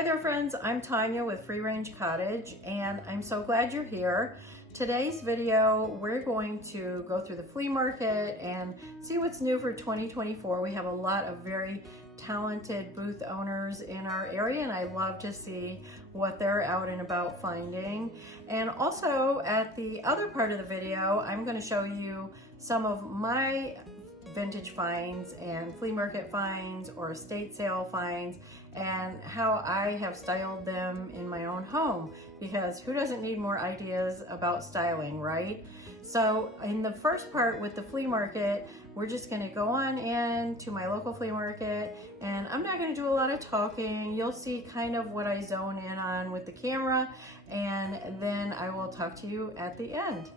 Hi there friends, I'm Tanya with Free Range Cottage and I'm so glad you're here. Today's video, we're going to go through the flea market and see what's new for 2024. We have a lot of very talented booth owners in our area and I love to see what they're out and about finding. And also at the other part of the video, I'm going to show you some of my vintage finds and flea market finds or estate sale finds and how I have styled them in my own home, because who doesn't need more ideas about styling, right? So in the first part with the flea market, we're just going to go on in to my local flea market and I'm not going to do a lot of talking. You'll see kind of what I zone in on with the camera and then I will talk to you at the end.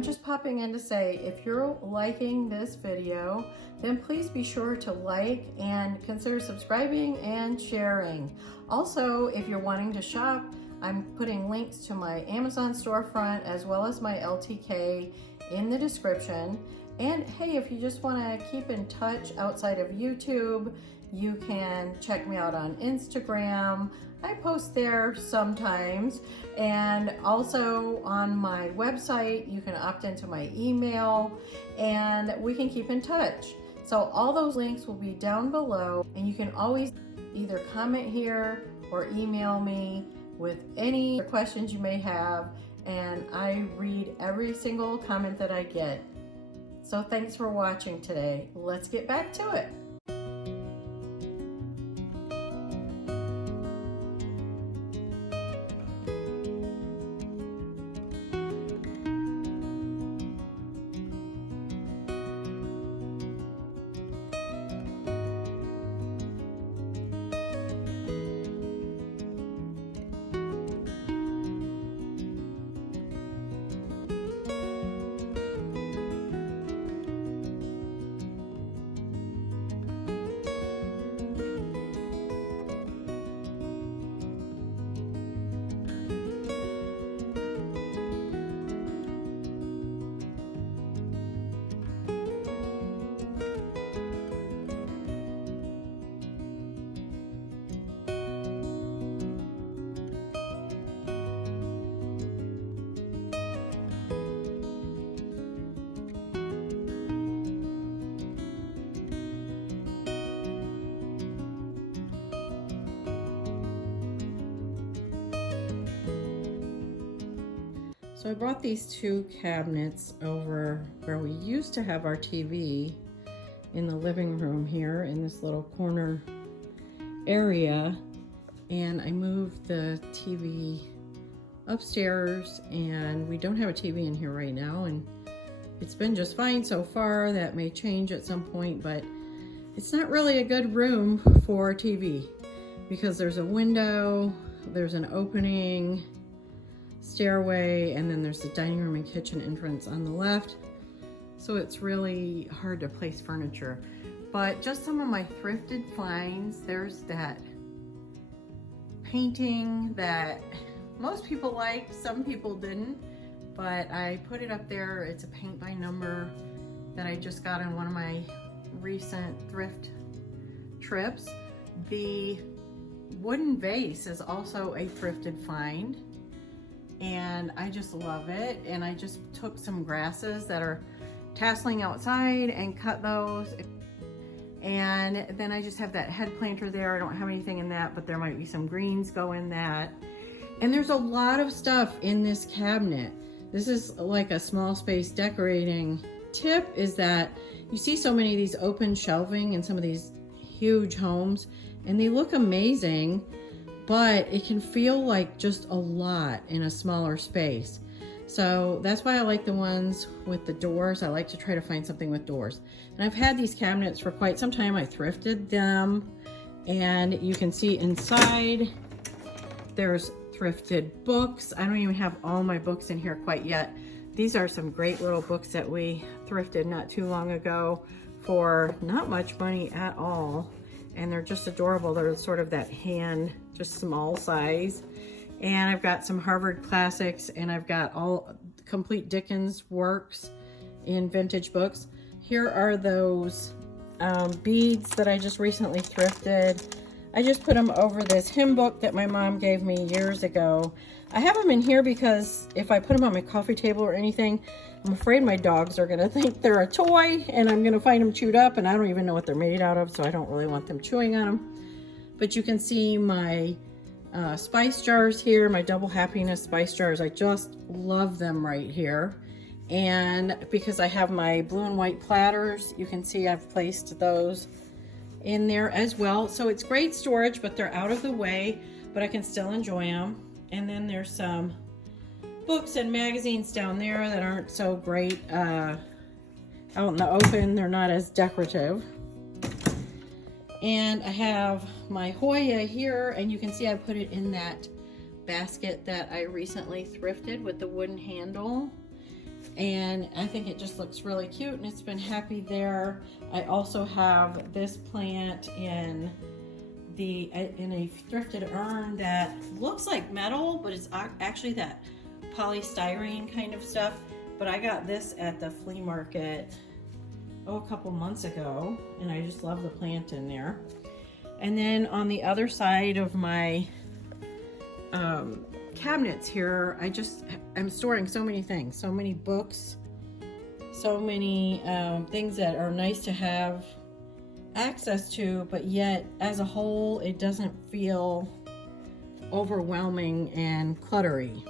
I'm just popping in to say, if you're liking this video, then please be sure to like and consider subscribing and sharing. Also, if you're wanting to shop, I'm putting links to my Amazon storefront as well as my LTK in the description. And hey, if you just want to keep in touch outside of YouTube, you can check me out on Instagram. I post there sometimes, and also on my website you can opt into my email and we can keep in touch. So all those links will be down below, and you can always either comment here or email me with any questions you may have, and I read every single comment that I get. So thanks for watching today. Let's get back to it. So I brought these two cabinets over where we used to have our TV in the living room here in this little corner area, and I moved the TV upstairs, and we don't have a TV in here right now, and it's been just fine so far. That may change at some point, but it's not really a good room for a TV because there's a window, there's an opening, stairway, and then there's the dining room and kitchen entrance on the left. So it's really hard to place furniture. But just some of my thrifted finds. There's that painting that most people liked, some people didn't, but I put it up there. It's a paint by number that I just got on one of my recent thrift trips. The wooden vase is also a thrifted find, and I just love it. And I just took some grasses that are tasseling outside and cut those, and then I just have that head planter there. I don't have anything in that, but there might be some greens go in that. And there's a lot of stuff in this cabinet. This is like a small space decorating tip, is that you see so many of these open shelving in some of these huge homes, and they look amazing, but it can feel like just a lot in a smaller space. So that's why I like the ones with the doors. I like to try to find something with doors. And I've had these cabinets for quite some time. I thrifted them, and you can see inside there's thrifted books. I don't even have all my books in here quite yet. These are some great little books that we thrifted not too long ago for not much money at all. And they're just adorable. They're sort of that hand, just small size. And I've got some Harvard classics, and I've got all complete Dickens works in vintage books. Here are those beads that I just recently thrifted. I just put them over this hymn book that my mom gave me years ago. I have them in here because if I put them on my coffee table or anything, I'm afraid my dogs are gonna think they're a toy, and I'm gonna find them chewed up, and I don't even know what they're made out of, so I don't really want them chewing on them. But you can see my spice jars here, my double happiness spice jars. I just love them right here. And because I have my blue and white platters, you can see I've placed those in there as well. So it's great storage, but they're out of the way, but I can still enjoy them. And then there's some books and magazines down there that aren't so great out in the open. They're not as decorative. And I have my Hoya here, and you can see I put it in that basket that I recently thrifted with the wooden handle. and I think it just looks really cute, and it's been happy there. I also have this plant in a thrifted urn that looks like metal, but it's actually that polystyrene kind of stuff. But I got this at the flea market a couple months ago, and I just love the plant in there. And then on the other side of my cabinets here, I'm storing so many things, so many books, so many things that are nice to have access to, but yet as a whole it doesn't feel overwhelming and cluttery.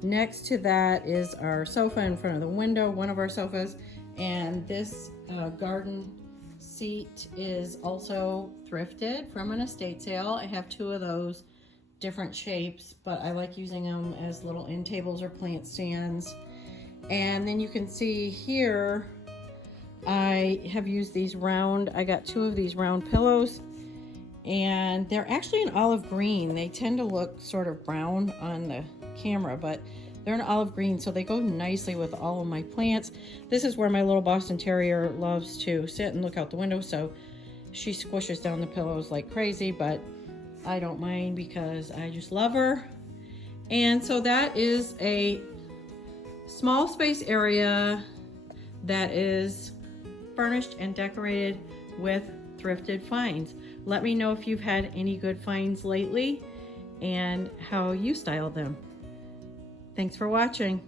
Next to that is our sofa in front of the window, one of our sofas, and this garden seat is also thrifted from an estate sale. I have two of those different shapes, but I like using them as little end tables or plant stands. And then you can see here I have used these round, I got two of these round pillows, and they're actually an olive green. They tend to look sort of brown on the camera, but they're an olive green, so they go nicely with all of my plants. This is where my little Boston Terrier loves to sit and look out the window, so she squishes down the pillows like crazy, but I don't mind because I just love her. And so that is a small space area that is furnished and decorated with thrifted finds. Let me know if you've had any good finds lately and how you styled them. Thanks for watching.